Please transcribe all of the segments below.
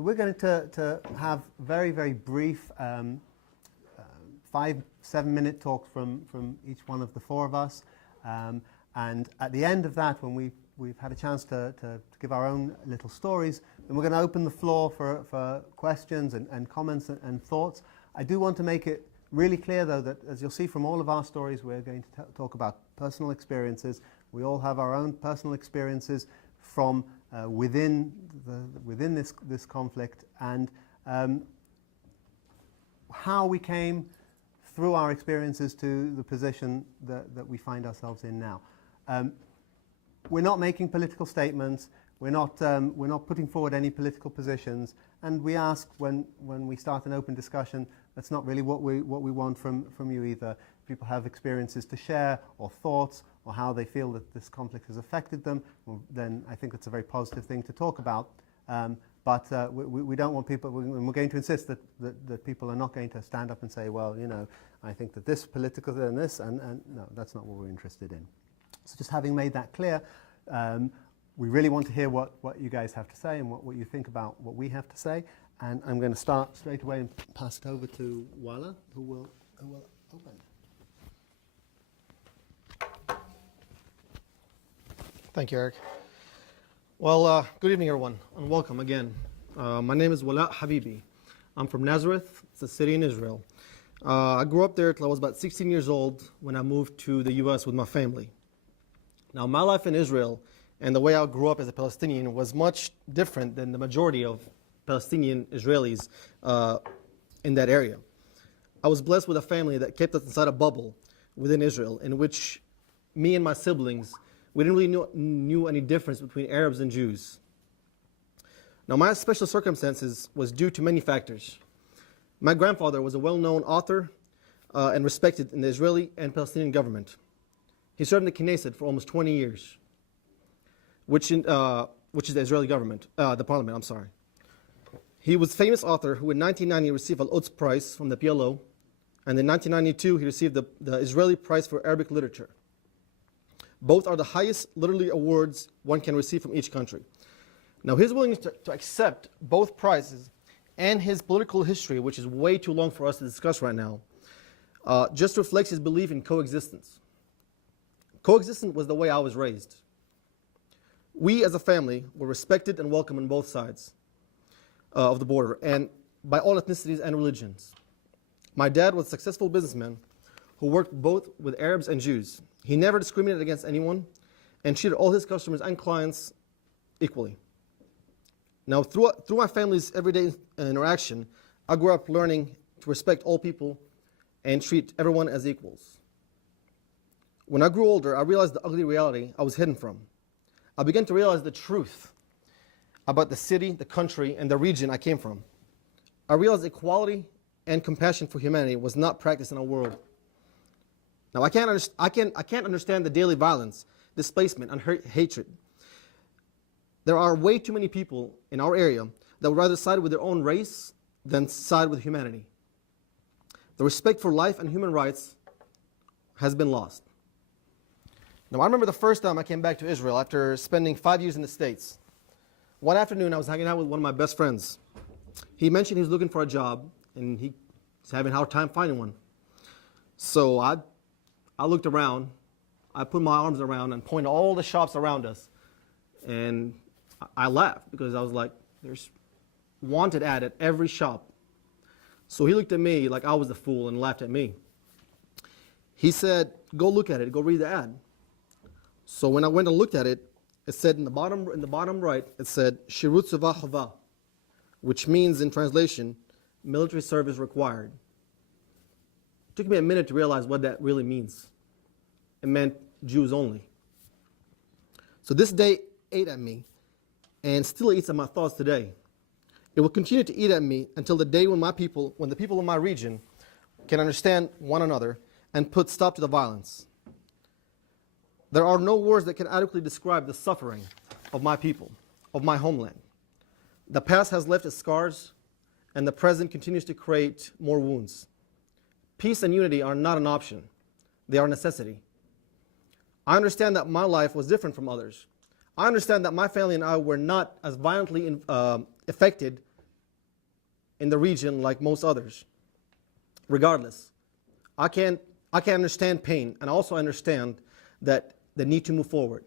So we're going to have very, very brief 5-7 minute talks from each one of the four of us. And at the end of that, when we've had a chance to give our own little stories, then we're going to open the floor for questions and comments and thoughts. I do want to make it really clear, though, that as you'll see from all of our stories, we're going to talk about personal experiences. We all have our own personal experiences from within this conflict, and how we came through our experiences to the position that we find ourselves in now. We're not making political statements. We're not putting forward any political positions. And we ask when we start an open discussion, that's not really what we want from you either. If people have experiences to share, or thoughts, or how they feel that this conflict has affected them, well, then I think that's a very positive thing to talk about. But we don't want people, and we're going to insist that people are not going to stand up and say, well, you know, I think that this political and this, and no, that's not what we're interested in. So just having made that clear, we really want to hear what you guys have to say and what you think about what we have to say. And I'm going to start straight away and pass it over to Wala, who will open. Thank you, Eric. Well, good evening, everyone, and welcome again. My name is Wala Habibi. I'm from Nazareth. It's a city in Israel. I grew up there till I was about 16 years old when I moved to the U.S. with my family. Now, my life in Israel and the way I grew up as a Palestinian was much different than the majority of Palestinian Israelis in that area. I was blessed with a family that kept us inside a bubble within Israel, in which me and my siblings, we didn't really knew any difference between Arabs and Jews. Now, my special circumstances was due to many factors. My grandfather was a well-known author and respected in the Israeli and Palestinian government. He served in the Knesset for almost 20 years, which is the Israeli government, the parliament, I'm sorry. He was a famous author who in 1990 received Al-Quds Prize from the PLO, and in 1992 he received the Israeli Prize for Arabic Literature. Both are the highest literary awards one can receive from each country. Now, his willingness to accept both prizes and his political history, which is way too long for us to discuss right now, just reflects his belief in coexistence. Coexistence was the way I was raised. We as a family were respected and welcome on both sides of the border, and by all ethnicities and religions. My dad was a successful businessman who worked both with Arabs and Jews. He never discriminated against anyone and treated all his customers and clients equally. Now, through my family's everyday interaction, I grew up learning to respect all people and treat everyone as equals. When I grew older, I realized the ugly reality I was hidden from. I began to realize the truth about the city, the country, and the region I came from. I realized equality and compassion for humanity was not practiced in our world. Now, I can't understand the daily violence, displacement, and hatred. There are way too many people in our area that would rather side with their own race than side with humanity. The respect for life and human rights has been lost. Now, I remember the first time I came back to Israel after spending 5 years in the States. One afternoon, I was hanging out with one of my best friends. He mentioned he was looking for a job, and he was having a hard time finding one. So I looked around, I put my arms around and pointed all the shops around us. And I laughed because I was like, there's wanted ad at every shop. So he looked at me like I was the fool and laughed at me. He said, go look at it, go read the ad. So when I went and looked at it, it said in the bottom right, it said, Shirut Tzava Chava, which means in translation, military service required. It took me a minute to realize what that really means. It meant Jews only. So this day ate at me and still eats at my thoughts today. It will continue to eat at me until the day when the people in my region can understand one another and put stop to the violence. There are no words that can adequately describe the suffering of my people, of my homeland. The past has left its scars, and the present continues to create more wounds. Peace and unity are not an option. They are a necessity. I understand that my life was different from others. I understand that my family and I were not as violently affected in the region like most others. Regardless, I can understand pain, and also understand that the need to move forward.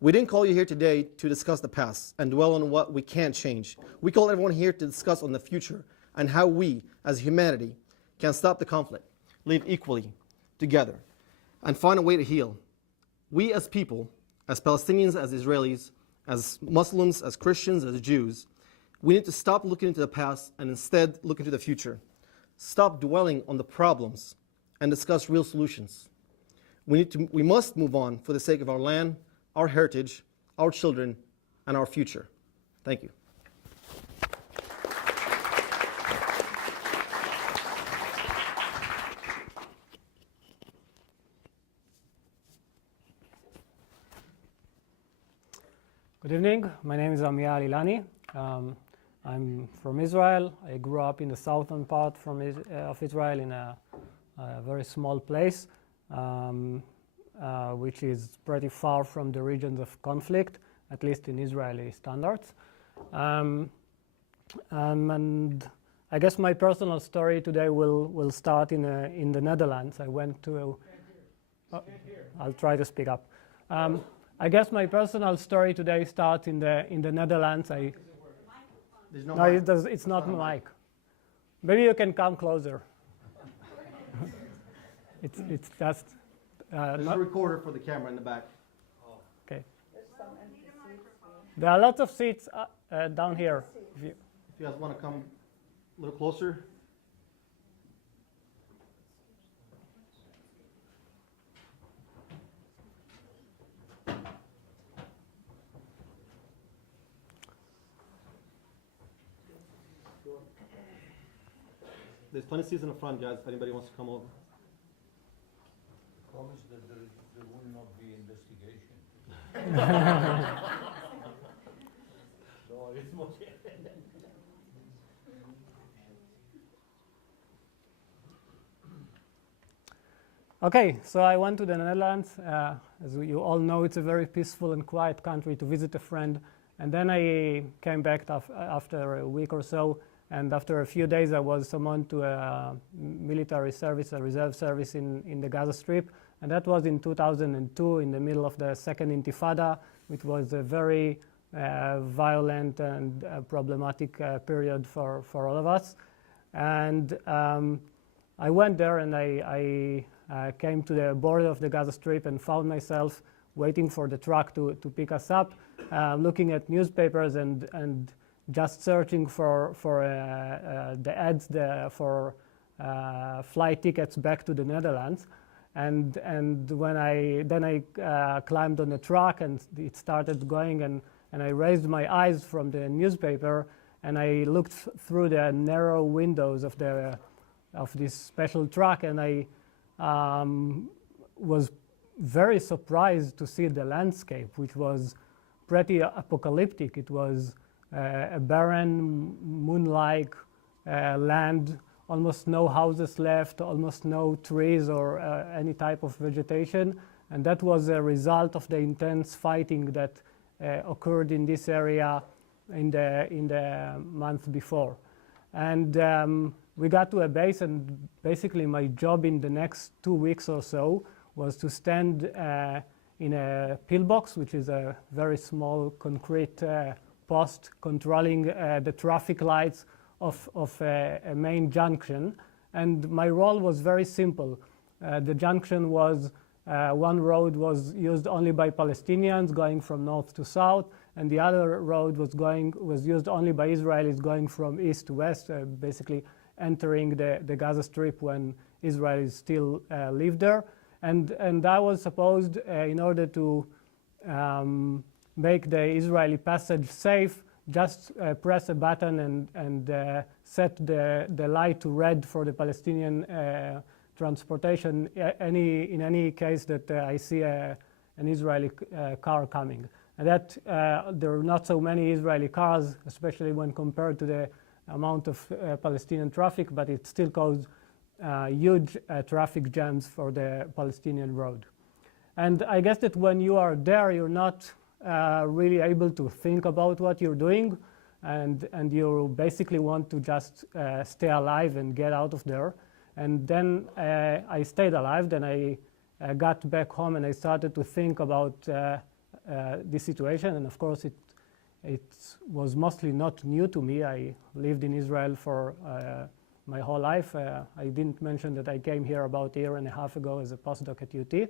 We didn't call you here today to discuss the past and dwell on what we can't change. We call everyone here to discuss on the future and how we, as humanity, can stop the conflict, live equally together, and find a way to heal. We as people, as Palestinians, as Israelis, as Muslims, as Christians, as Jews, we need to stop looking into the past and instead look into the future. Stop dwelling on the problems and discuss real solutions. We must move on for the sake of our land, our heritage, our children, and our future. Thank you. Good evening. My name is Amia Alilani. I'm from Israel. I grew up in the southern part of Israel in a very small place, which is pretty far from the regions of conflict, at least in Israeli standards. And I guess my personal story today will start in the Netherlands. I went to. I'll try to speak up. I guess my personal story today starts in the Netherlands. It's not mic. Maybe you can come closer. it's just. There's a recorder for the camera in the back. Okay. There are lots of seats down here. If you guys want to come a little closer. There's plenty of seats in the front, guys, if anybody wants to come over. Promise that there will not be investigation. No, it's mostly. Okay, so I went to the Netherlands. As you all know, it's a very peaceful and quiet country to visit a friend. And then I came back after a week or so. And after a few days, I was summoned to a military service, a reserve service in the Gaza Strip. And that was in 2002, in the middle of the second Intifada, which was a very violent and problematic period for all of us. And I went there and I came to the border of the Gaza Strip and found myself waiting for the truck to pick us up, looking at newspapers and just searching for the ads for flight tickets back to the Netherlands. And when I climbed on the truck and it started going, and I raised my eyes from the newspaper and I looked through the narrow windows of this special truck, and I was very surprised to see the landscape, which was pretty apocalyptic. It was a barren, moon-like land, almost no houses left, almost no trees or any type of vegetation. And that was a result of the intense fighting that occurred in this area in the month before. And we got to a base, and basically my job in the next 2 weeks or so was to stand in a pillbox, which is a very small concrete post controlling the traffic lights of a main junction. And my role was very simple. The junction was, one road was used only by Palestinians going from north to south, and the other road was used only by Israelis going from east to west, basically entering the Gaza Strip when Israelis still lived there. And I was supposed, in order to make the Israeli passage safe, just press a button and set the light to red for the Palestinian transportation in any case that I see an Israeli car coming. And that there are not so many Israeli cars, especially when compared to the amount of Palestinian traffic, but it still caused huge traffic jams for the Palestinian road. And I guess that when you are there, you're not really able to think about what you're doing. and you basically want to just stay alive and get out of there. And then I stayed alive. Then I got back home and I started to think about this situation. And of course, it was mostly not new to me. I lived in Israel for my whole life. I didn't mention that I came here about a year and a half ago as a postdoc at UT.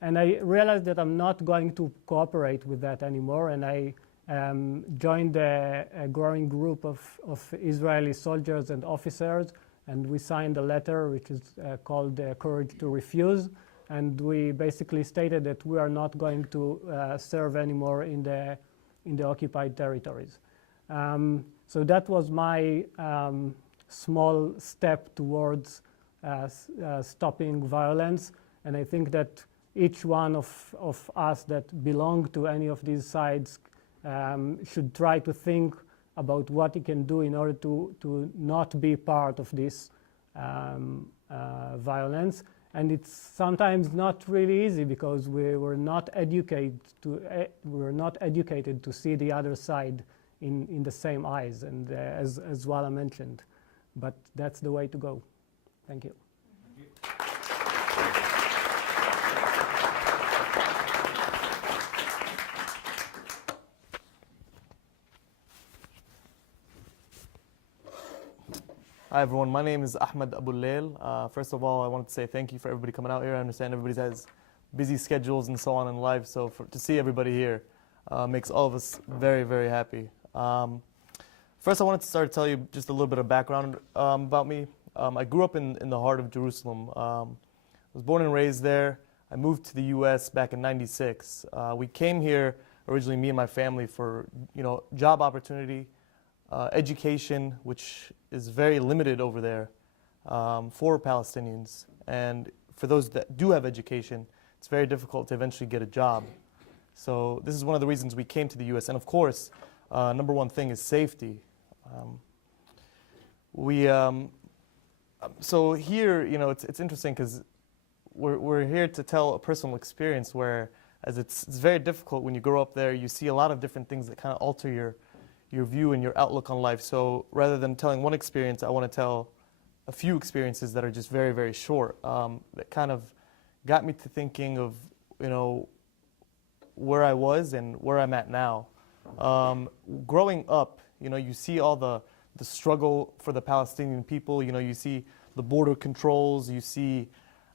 And I realized that I'm not going to cooperate with that anymore. And I joined a growing group of Israeli soldiers and officers. And we signed a letter which is called Courage to Refuse. And we basically stated that we are not going to serve anymore in the occupied territories. So that was my small step towards stopping violence. And I think that each one of us that belong to any of these sides should try to think about what he can do in order to not be part of this violence. And it's sometimes not really easy because we were not educated to see the other side in the same eyes, and as Wala mentioned. But that's the way to go. Thank you. Hi everyone, my name is Ahmed Abu Lail. First of all, I wanted to say thank you for everybody coming out here. I understand everybody has busy schedules and so on in life, so to see everybody here makes all of us very, very happy. First, I wanted to start to tell you just a little bit of background about me. I grew up in the heart of Jerusalem. I was born and raised there. I moved to the U.S. back in '96. We came here originally, me and my family, for job opportunity, education, which is very limited over there for Palestinians. And for those that do have education, it's very difficult to eventually get a job. So this is one of the reasons we came to the U.S. And of course, number one thing is safety. So here, it's interesting because we're here to tell a personal experience where, as it's very difficult when you grow up there, you see a lot of different things that kind of alter your view and your outlook on life. So rather than telling one experience, I want to tell a few experiences that are just very, very short, that kind of got me to thinking of, where I was and where I'm at now. Growing up, you see all the struggle for the Palestinian people. You see the border controls, you see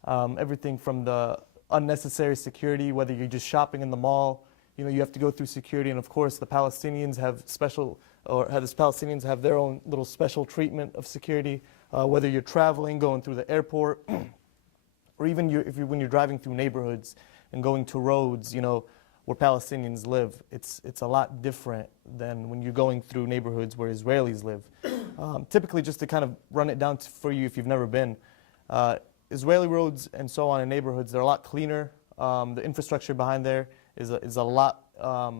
everything from the unnecessary security, whether you're just shopping in the mall, you have to go through security. And of course, the Palestinians have their own little special treatment of security, whether you're traveling, going through the airport, or even when you're driving through neighborhoods and going to roads, where Palestinians live. It's a lot different than when you're going through neighborhoods where Israelis live. Typically, just to kind of run it down for you if you've never been, Israeli roads and so on in neighborhoods, they're a lot cleaner. The infrastructure behind there is a lot, I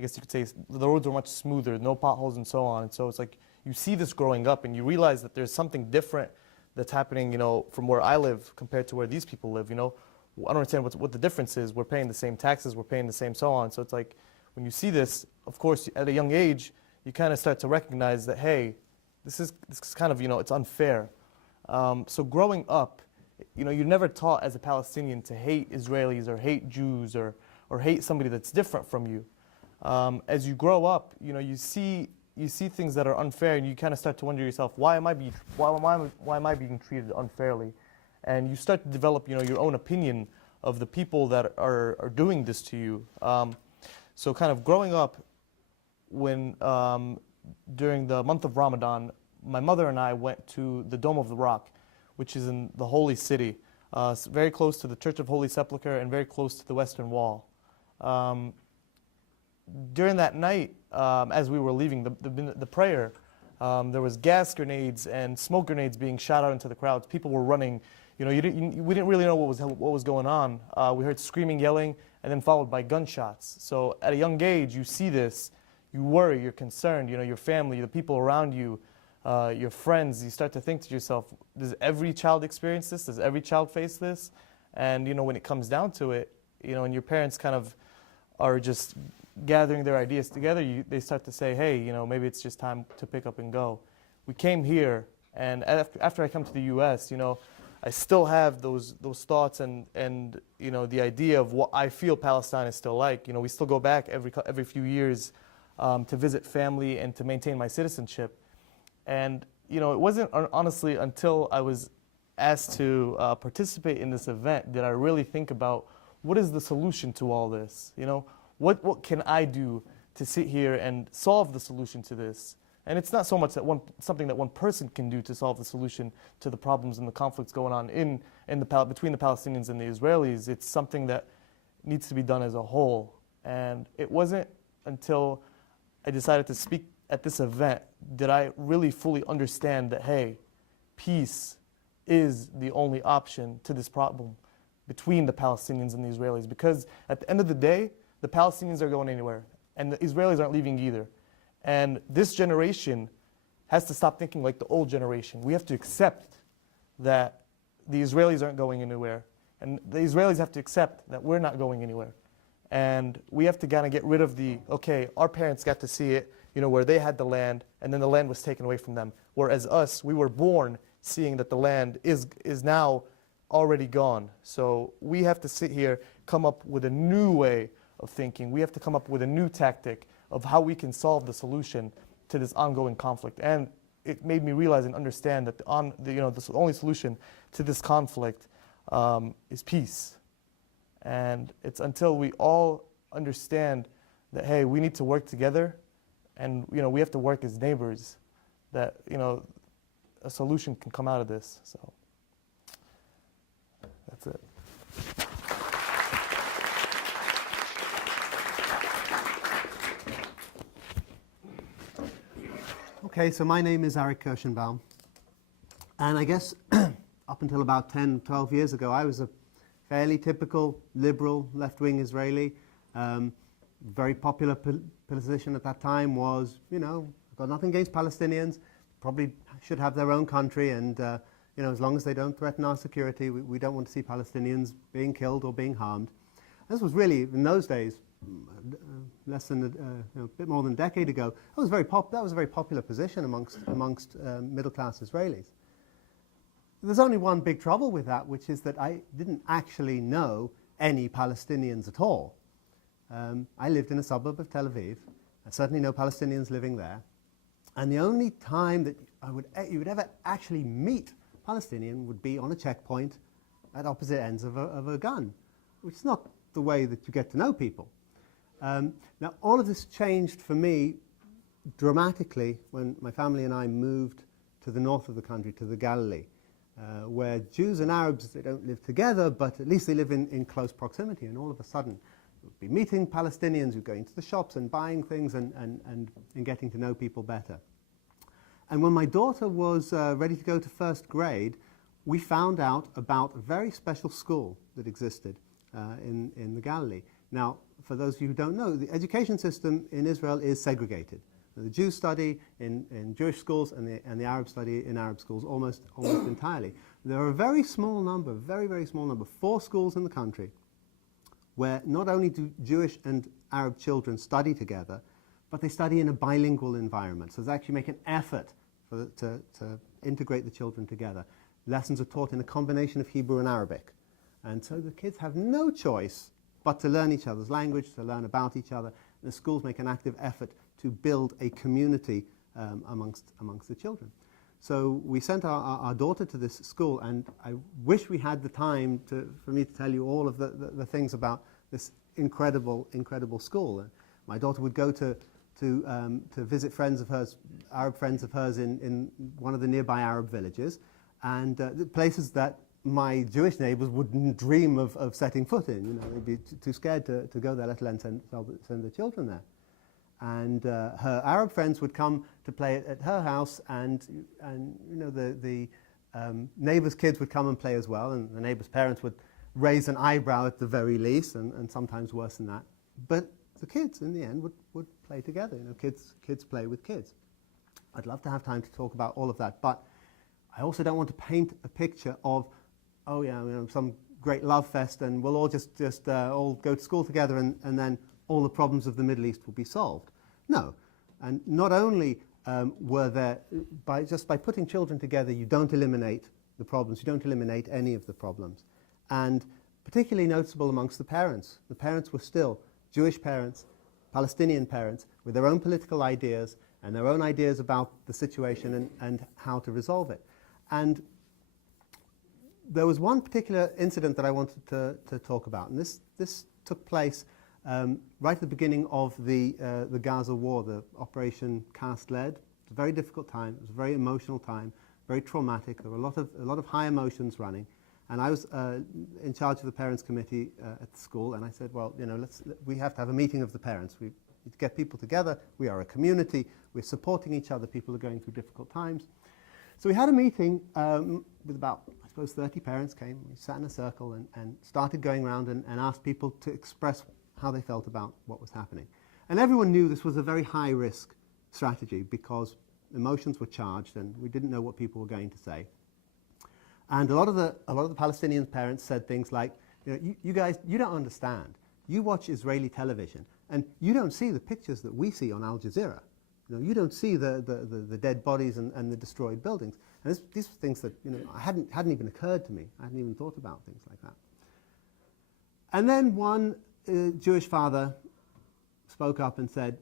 guess you could say the roads are much smoother, no potholes and so on. And so it's like you see this growing up and you realize that there's something different that's happening, from where I live compared to where these people live. I don't understand what the difference is. We're paying the same taxes, we're paying the same so on. So it's like when you see this, of course, at a young age, you kind of start to recognize that, hey, this is kind of, it's unfair. So growing up, you're never taught as a Palestinian to hate Israelis or hate Jews or hate somebody that's different from you. As you grow up, you see things that are unfair, and you kind of start to wonder yourself, why am I being treated unfairly? And you start to develop, your own opinion of the people that are doing this to you. So kind of growing up, when during the month of Ramadan, my mother and I went to the Dome of the Rock, which is in the Holy City, very close to the Church of Holy Sepulchre and very close to the Western Wall. During that night, as we were leaving the prayer, there was gas grenades and smoke grenades being shot out into the crowds. People were running. We didn't really know what was going on. We heard screaming, yelling, and then followed by gunshots. So at a young age, you see this, you worry, you're concerned. Your family, the people around you, your friends. You start to think to yourself, does every child experience this? Does every child face this? And when it comes down to it, and your parents kind of are just gathering their ideas together, they start to say, hey, maybe it's just time to pick up and go. We came here, and after I come to the U.S., I still have those thoughts and the idea of what I feel Palestine is still like. We still go back every few years to visit family and to maintain my citizenship. And it wasn't honestly until I was asked to participate in this event did I really think about what is the solution to all this. What can I do to sit here and solve the solution to this? And it's not so much that something that one person can do to solve the solution to the problems and the conflicts going on between the Palestinians and the Israelis. It's something that needs to be done as a whole. And it wasn't until I decided to speak at this event did I really fully understand that, hey, peace is the only option to this problem between the Palestinians and the Israelis. Because at the end of the day, the Palestinians aren't going anywhere, and the Israelis aren't leaving either. And this generation has to stop thinking like the old generation. We have to accept that the Israelis aren't going anywhere. And the Israelis have to accept that we're not going anywhere. And we have to kind of get rid of our parents got to see it, where they had the land, and then the land was taken away from them. Whereas us, we were born seeing that the land is now already gone. So we have to sit here, come up with a new way of thinking. We have to come up with a new tactic of how we can solve the solution to this ongoing conflict. And it made me realize and understand that the only solution to this conflict is peace. And it's until we all understand that, hey, we need to work together, and we have to work as neighbors, that a solution can come out of this. So that's it. Okay, so my name is Arik Kirschenbaum, and I guess up until about 10, 12 years ago, I was a fairly typical liberal left-wing Israeli. Very popular position at that time was, I've got nothing against Palestinians, probably should have their own country, and as long as they don't threaten our security, we don't want to see Palestinians being killed or being harmed. This was really, in those days, less than a bit more than a decade ago, that was a very popular position amongst middle-class Israelis. There's only one big trouble with that, which is that I didn't actually know any Palestinians at all. I lived in a suburb of Tel Aviv. I certainly know Palestinians living there. And the only time that you would ever actually meet a Palestinian would be on a checkpoint at opposite ends of a gun, which is not the way that you get to know people. Now, all of this changed for me dramatically when my family and I moved to the north of the country, to the Galilee, where Jews and Arabs, they don't live together, but at least they live in close proximity. And all of a sudden, you'd be meeting Palestinians, you're going to the shops and buying things and getting to know people better. And when my daughter was ready to go to first grade, we found out about a very special school that existed in the Galilee. Now, for those of you who don't know, the education system in Israel is segregated. The Jews study in Jewish schools and the Arabs study in Arab schools almost entirely. There are a very small number, 4 schools in the country where not only do Jewish and Arab children study together, but they study in a bilingual environment. So they actually make an effort to integrate the children together. Lessons are taught in a combination of Hebrew and Arabic. And so the kids have no choice but to learn each other's language, to learn about each other. The schools make an active effort to build a community amongst the children. So we sent our daughter to this school, and I wish we had the time for me to tell you all of the things about this incredible school. My daughter would go to visit friends of hers, Arab friends of hers in one of the nearby Arab villages, and the places that my Jewish neighbors wouldn't dream of setting foot in. They'd be too scared to go there, let alone send their children there. And her Arab friends would come to play at her house, and the neighbors' kids would come and play as well, and the neighbors' parents would raise an eyebrow at the very least, and sometimes worse than that. But the kids, in the end, would play together. Kids play with kids. I'd love to have time to talk about all of that, but I also don't want to paint a picture of, some great love fest, and we'll all just all go to school together, and then all the problems of the Middle East will be solved. No. And not only were there, just by putting children together, you don't eliminate the problems, you don't eliminate any of the problems. And particularly noticeable amongst the parents. The parents were still Jewish parents, Palestinian parents, with their own political ideas and their own ideas about the situation and how to resolve it. And there was one particular incident that I wanted to talk about, and this took place right at the beginning of the Gaza war, the Operation Cast Lead. It was a very difficult time. It was a very emotional time, very traumatic. There were a lot of high emotions running, and I was in charge of the parents' committee at the school. And I said, well, you know, we have to have a meeting of the parents. We need to get people together. We are a community. We're supporting each other. People are going through difficult times. So we had a meeting with about, I suppose, 30 parents came. We sat in a circle and started going around and asked people to express how they felt about what was happening. And everyone knew this was a very high-risk strategy because emotions were charged and we didn't know what people were going to say. And a lot of the Palestinian parents said things like, you know, you guys, you don't understand. You watch Israeli television and you don't see the pictures that we see on Al Jazeera. You know, you don't see the dead bodies and the destroyed buildings. And these were things that, you know, hadn't even occurred to me. I hadn't even thought about things like that. And then one Jewish father spoke up and said,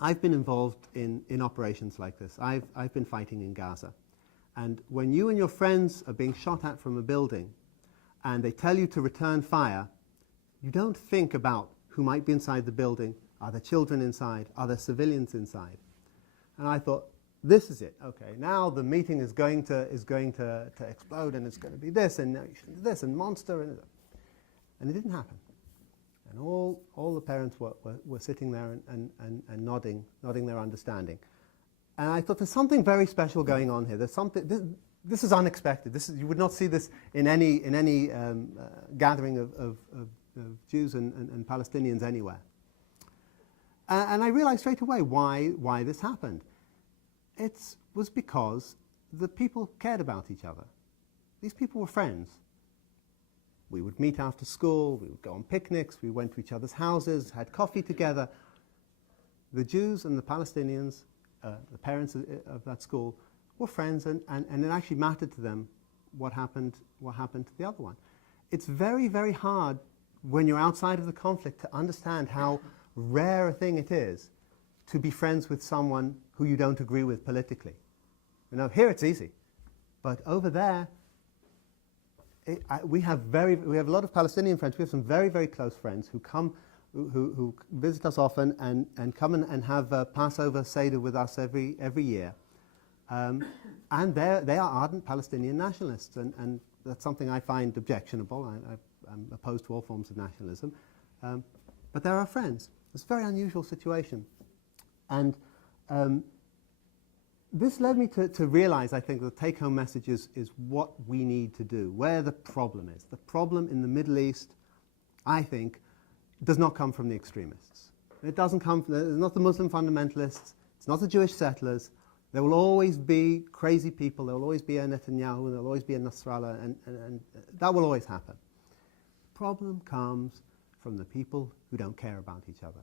I've been involved in operations like this. I've been fighting in Gaza. And when you and your friends are being shot at from a building and they tell you to return fire, you don't think about who might be inside the building. Are there children inside? Are there civilians inside? And I thought, this is it. Okay, now the meeting is going to explode, and it's going to be this and this and monster, and it didn't happen. And all the parents were sitting there and nodding their understanding. And I thought, there's something very special going on here. There's something. This is unexpected. You would not see this in any gathering of Jews and Palestinians anywhere. And I realized straight away why this happened. It was because the people cared about each other. These people were friends. We would meet after school, we would go on picnics, we went to each other's houses, had coffee together. The Jews and the Palestinians, the parents of that school, were friends, and it actually mattered to them what happened to the other one. It's very, very hard when you're outside of the conflict to understand how rare a thing it is to be friends with someone who you don't agree with politically. You know, here it's easy, but over there, we have a lot of Palestinian friends. We have some very, very close friends who visit us often and come and have Passover Seder with us every year. And they are ardent Palestinian nationalists, and that's something I find objectionable. I'm opposed to all forms of nationalism. But they're our friends. It's a very unusual situation. And this led me to realize, I think, the take-home message is what we need to do, where the problem is. The problem in the Middle East, I think, does not come from the extremists. It doesn't come from, it's not the Muslim fundamentalists, it's not the Jewish settlers. There will always be crazy people, there will always be a Netanyahu, there will always be a Nasrallah, and that will always happen. The problem comes from the people who don't care about each other.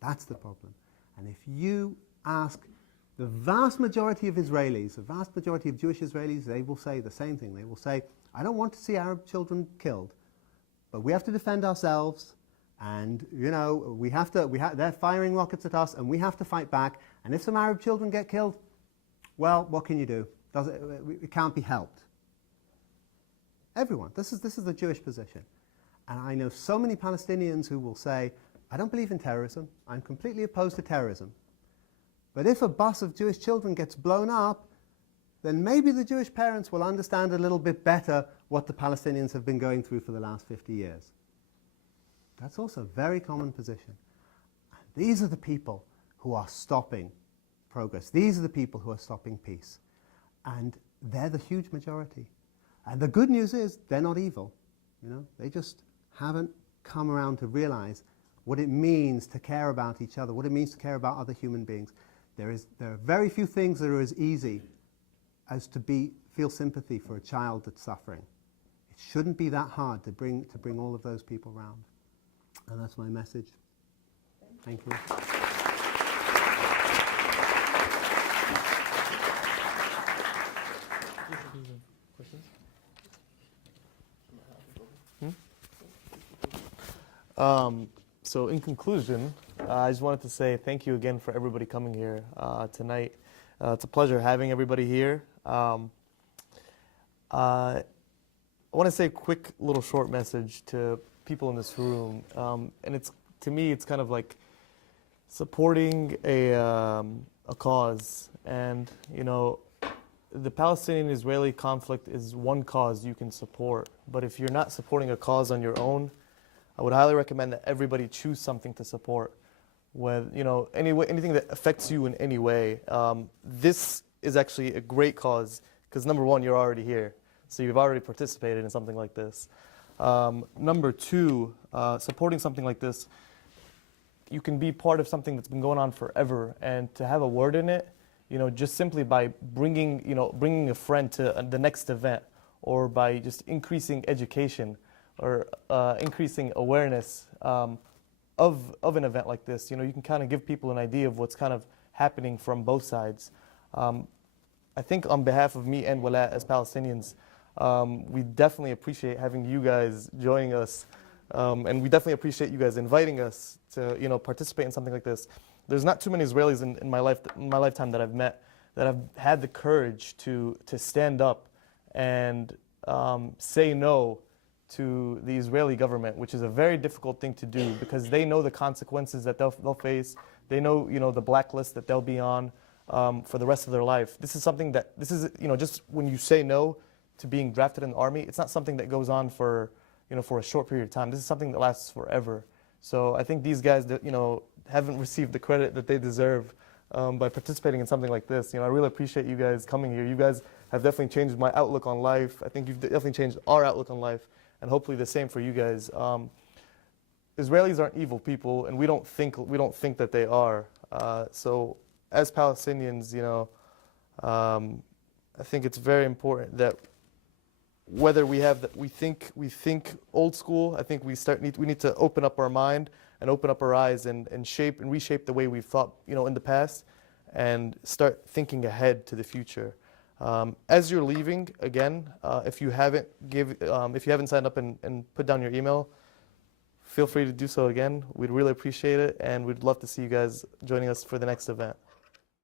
That's the problem. And if you ask the vast majority of Israelis, the vast majority of Jewish Israelis, they will say the same thing. They will say, I don't want to see Arab children killed, but we have to defend ourselves, and you know, they're firing rockets at us, and we have to fight back, and if some Arab children get killed, well, what can you do? It can't be helped. Everyone. This is the Jewish position. And I know so many Palestinians who will say, I don't believe in terrorism. I'm completely opposed to terrorism. But if a bus of Jewish children gets blown up, then maybe the Jewish parents will understand a little bit better what the Palestinians have been going through for the last 50 years. That's also a very common position. These are the people who are stopping progress. These are the people who are stopping peace. And they're the huge majority. And the good news is they're not evil. You know, they just haven't come around to realize what it means to care about each other, what it means to care about other human beings. There are very few things that are as easy as to feel sympathy for a child that's suffering. It shouldn't be that hard to bring all of those people around. And that's my message. Thank you. So in conclusion, I just wanted to say thank you again for everybody coming here tonight. It's a pleasure having everybody here. I want to say a quick little short message to people in this room, and it's, to me, it's kind of like supporting a cause. And you know, the Palestinian-Israeli conflict is one cause you can support, but if you're not supporting a cause on your own, I would highly recommend that everybody choose something to support. With, you know, anything that affects you in any way. This is actually a great cause because number one, you're already here, so you've already participated in something like this. Number two, supporting something like this, you can be part of something that's been going on forever, and to have a word in it, you know, just simply by bringing a friend to the next event, or by just increasing education, or increasing awareness of an event like this, you know, you can kind of give people an idea of what's kind of happening from both sides. I think on behalf of me and Wala as Palestinians, we definitely appreciate having you guys joining us, and we definitely appreciate you guys inviting us to, you know, participate in something like this. There's not too many Israelis in my lifetime that I've met that have had the courage to stand up and say no to the Israeli government, which is a very difficult thing to do because they know the consequences that they'll face. They know, you know, the blacklist that they'll be on for the rest of their life. This is something that, you know, just when you say no to being drafted in the army, it's not something that goes on for, you know, for a short period of time. This is something that lasts forever. So I think these guys that, you know, haven't received the credit that they deserve by participating in something like this. You know, I really appreciate you guys coming here. You guys have definitely changed my outlook on life. I think you've definitely changed our outlook on life, and hopefully the same for you guys. Israelis aren't evil people, and we don't think that they are. So as Palestinians, you know, I think it's very important that whether we think old school, I think we need to open up our mind and open up our eyes and reshape the way we've thought, you know, in the past, and start thinking ahead to the future. As you're leaving, again, if you haven't signed up and put down your email, feel free to do so again. We'd really appreciate it, and we'd love to see you guys joining us for the next event.